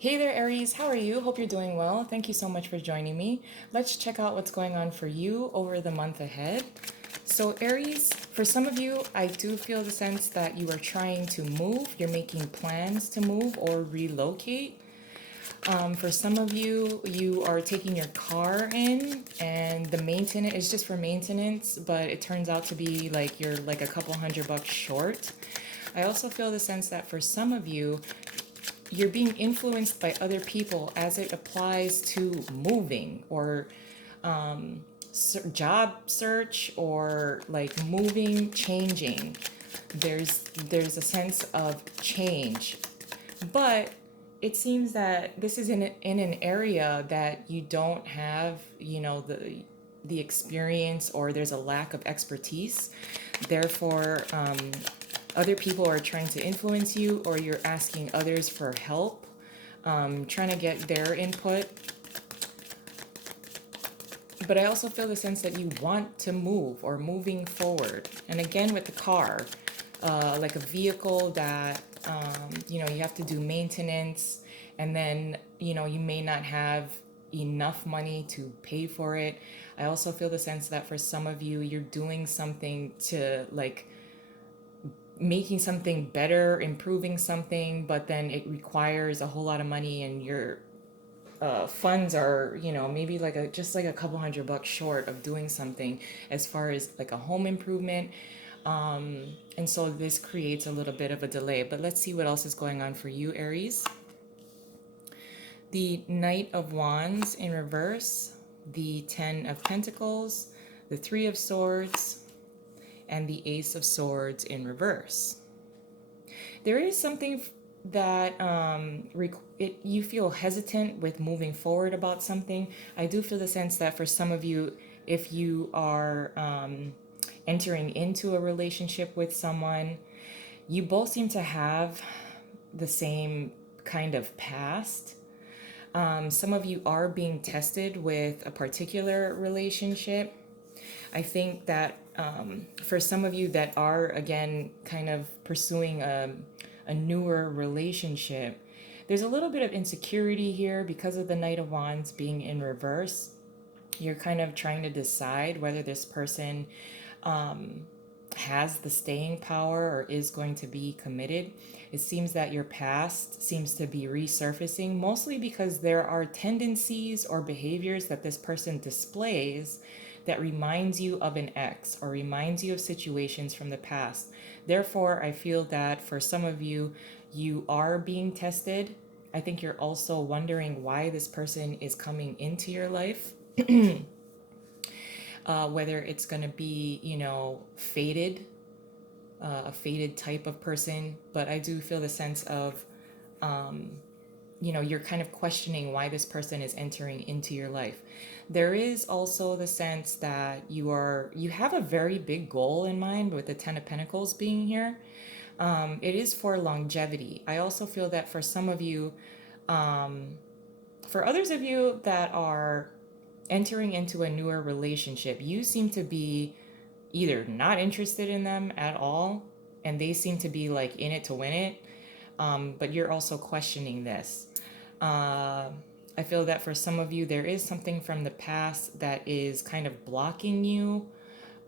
Hey there, Aries. How are you? Hope you're doing well. Thank you so much for joining me. Let's check out what's going on for you over the month ahead. So, Aries, for some of you, I do feel the sense that you are trying to move. You're making plans to move or relocate. For some of you, you are taking your car in, and the maintenance is just for maintenance, but it turns out to be like you're like a couple $100 short. I also feel the sense that for some of you, you're being influenced by other people as it applies to moving or job search or like moving, changing. There's a sense of change, but it seems that this is in an area that you don't have, the experience, or there's a lack of expertise. Therefore, other people are trying to influence you, or you're asking others for help, trying to get their input. But I also feel the sense that you want to move or moving forward. And again, with the car, like a vehicle that, you have to do maintenance, and then, you may not have enough money to pay for it. I also feel the sense that for some of you, you're doing something to like making something better, improving something, but then it requires a whole lot of money, and your funds are, maybe like just like a couple $100 short of doing something as far as like a home improvement. And so this creates a little bit of a delay. But let's see what else is going on for you, Aries. The Knight of Wands in reverse, the Ten of Pentacles, the Three of Swords, and the Ace of Swords in reverse. There is something that you feel hesitant with moving forward about something. I do feel the sense that for some of you, if you are entering into a relationship with someone, you both seem to have the same kind of past. Some of you are being tested with a particular relationship. I think that for some of you that are, again, kind of pursuing a newer relationship, there's a little bit of insecurity here because of the Knight of Wands being in reverse. You're kind of trying to decide whether this person has the staying power or is going to be committed. It seems that your past seems to be resurfacing, mostly because there are tendencies or behaviors that this person displays that reminds you of an ex or reminds you of situations from the past. Therefore, I feel that for some of you, you are being tested. I think you're also wondering why this person is coming into your life. Whether it's going to be, fated, a fated type of person. But I do feel the sense of, you're kind of questioning why this person is entering into your life. There is also the sense that you have a very big goal in mind with the Ten of Pentacles being here. It is for longevity. I also feel that for some of you, for others of you that are entering into a newer relationship, you seem to be either not interested in them at all, and they seem to be like in it to win it. But you're also questioning this. I feel that for some of you, there is something from the past that is kind of blocking you,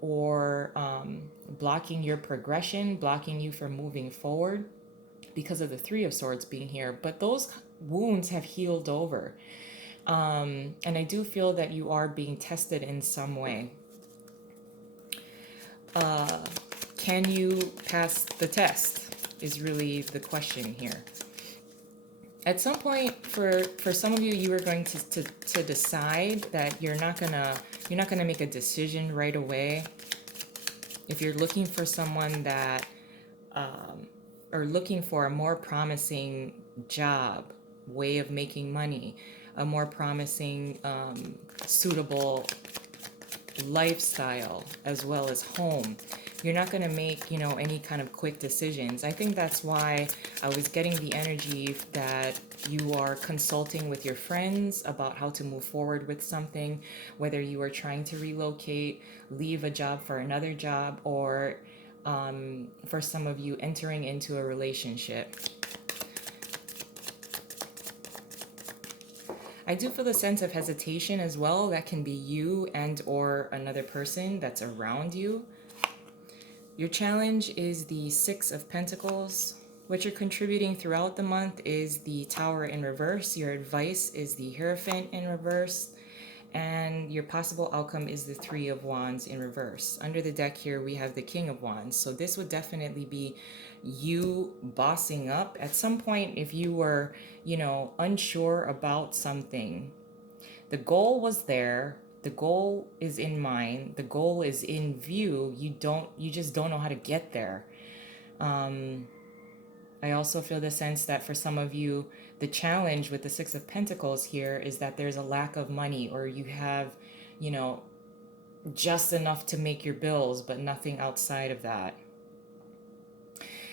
or blocking your progression, blocking you from moving forward because of the Three of Swords being here. But those wounds have healed over. And I do feel that you are being tested in some way. Can you pass the test is really the question here. At some point, for some of you, you are going to decide that you're not gonna make a decision right away. If you're looking for someone that or looking for a more promising job, way of making money, a more promising, suitable lifestyle, as well as home, you're not going to make, any kind of quick decisions. I think that's why I was getting the energy that you are consulting with your friends about how to move forward with something, whether you are trying to relocate, leave a job for another job, or for some of you entering into a relationship. I do feel a sense of hesitation as well. That can be you and or another person that's around you. Your challenge is the Six of Pentacles. What you're contributing throughout the month is the Tower in reverse. Your advice is the Hierophant in reverse. And your possible outcome is the Three of Wands in reverse. Under the deck here, we have the King of Wands. So this would definitely be you bossing up. At some point, if you were, unsure about something, the goal was there. The goal is in mind. The goal is in view. You just don't know how to get there. I also feel the sense that for some of you, the challenge with the Six of Pentacles here is that there's a lack of money, or you have, you know, just enough to make your bills, but nothing outside of that.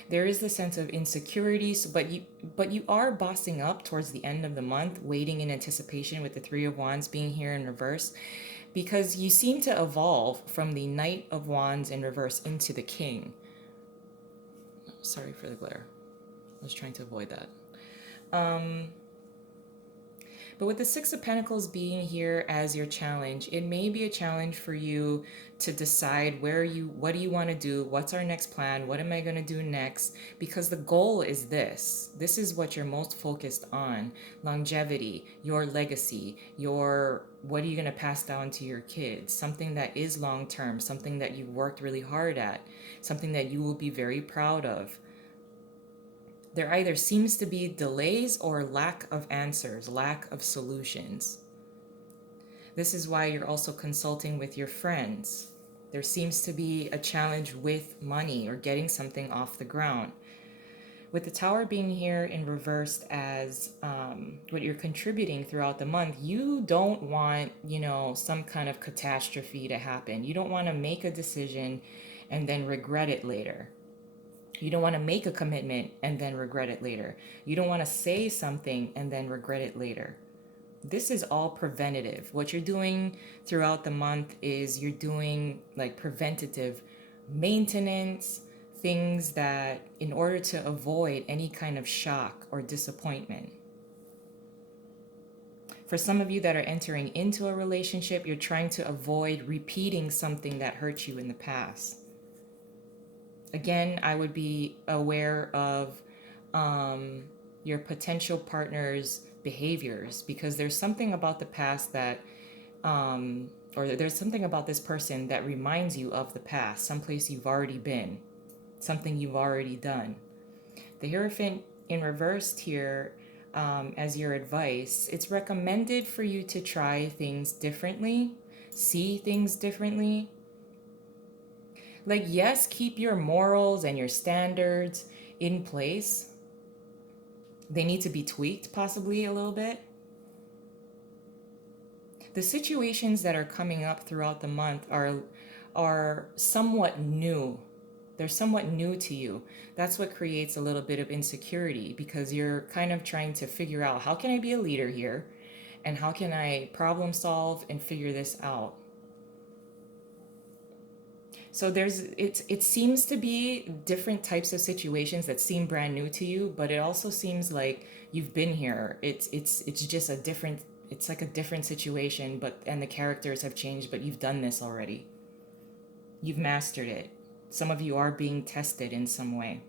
There is the sense of insecurity, but you are bossing up towards the end of the month, waiting in anticipation with the Three of Wands being here in reverse, because you seem to evolve from the Knight of Wands in reverse into the King. Sorry for the glare. I was trying to avoid that. But with the Six of Pentacles being here as your challenge, it may be a challenge for you to decide what do you want to do? What's our next plan? What am I going to do next? Because the goal is this. This is what you're most focused on. Longevity, your legacy, what are you going to pass down to your kids? Something that is long-term, something that you've worked really hard at, something that you will be very proud of. There either seems to be delays or lack of answers, lack of solutions. This is why you're also consulting with your friends. There seems to be a challenge with money or getting something off the ground. With the Tower being here in reversed as what you're contributing throughout the month, you don't want, some kind of catastrophe to happen. You don't want to make a decision and then regret it later. You don't want to make a commitment and then regret it later. You don't want to say something and then regret it later. This is all preventative. What you're doing throughout the month is you're doing like preventative maintenance, things that in order to avoid any kind of shock or disappointment. For some of you that are entering into a relationship, you're trying to avoid repeating something that hurt you in the past. Again, I would be aware of your potential partner's behaviors, because there's something about the past that, or there's something about this person that reminds you of the past, someplace you've already been, something you've already done. The Hierophant in reversed here as your advice, it's recommended for you to try things differently, see things differently. Like, yes, keep your morals and your standards in place. They need to be tweaked possibly a little bit. The situations that are coming up throughout the month are somewhat new. They're somewhat new to you. That's what creates a little bit of insecurity, because you're kind of trying to figure out, how can I be a leader here? And how can I problem solve and figure this out? So it seems to be different types of situations that seem brand new to you, but it also seems like you've been here. It's just it's like a different situation, and the characters have changed, but you've done this already. You've mastered it. Some of you are being tested in some way.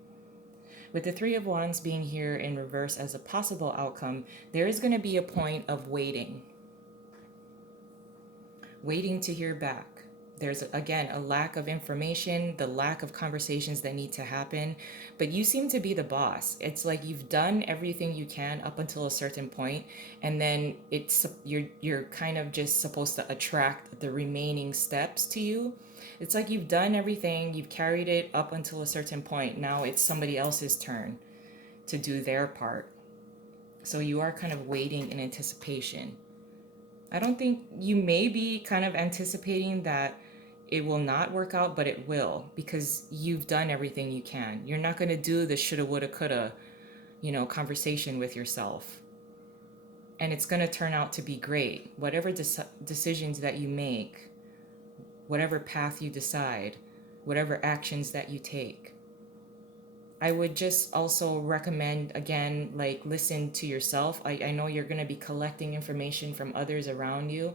With the Three of Wands being here in reverse as a possible outcome, there is going to be a point of waiting to hear back. There's, again, a lack of information, the lack of conversations that need to happen, but you seem to be the boss. It's like you've done everything you can up until a certain point, and then you're kind of just supposed to attract the remaining steps to you. It's like you've done everything, you've carried it up until a certain point. Now it's somebody else's turn to do their part. So you are kind of waiting in anticipation. I don't think you may be kind of anticipating that it will not work out, but it will, because you've done everything you can. You're not going to do the shoulda, woulda, coulda, conversation with yourself. And it's going to turn out to be great. Whatever decisions that you make, whatever path you decide, whatever actions that you take, I would just also recommend, again, like listen to yourself. I know you're going to be collecting information from others around you.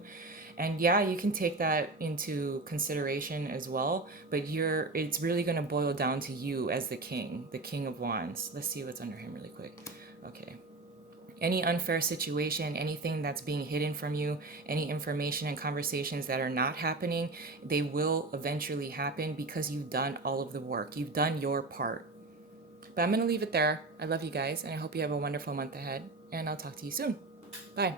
And yeah, you can take that into consideration as well, but it's really going to boil down to you as the king of wands. Let's see what's under him really quick. Okay. Any unfair situation, anything that's being hidden from you, any information and conversations that are not happening, they will eventually happen because you've done all of the work. You've done your part. But I'm going to leave it there. I love you guys, and I hope you have a wonderful month ahead, and I'll talk to you soon. Bye.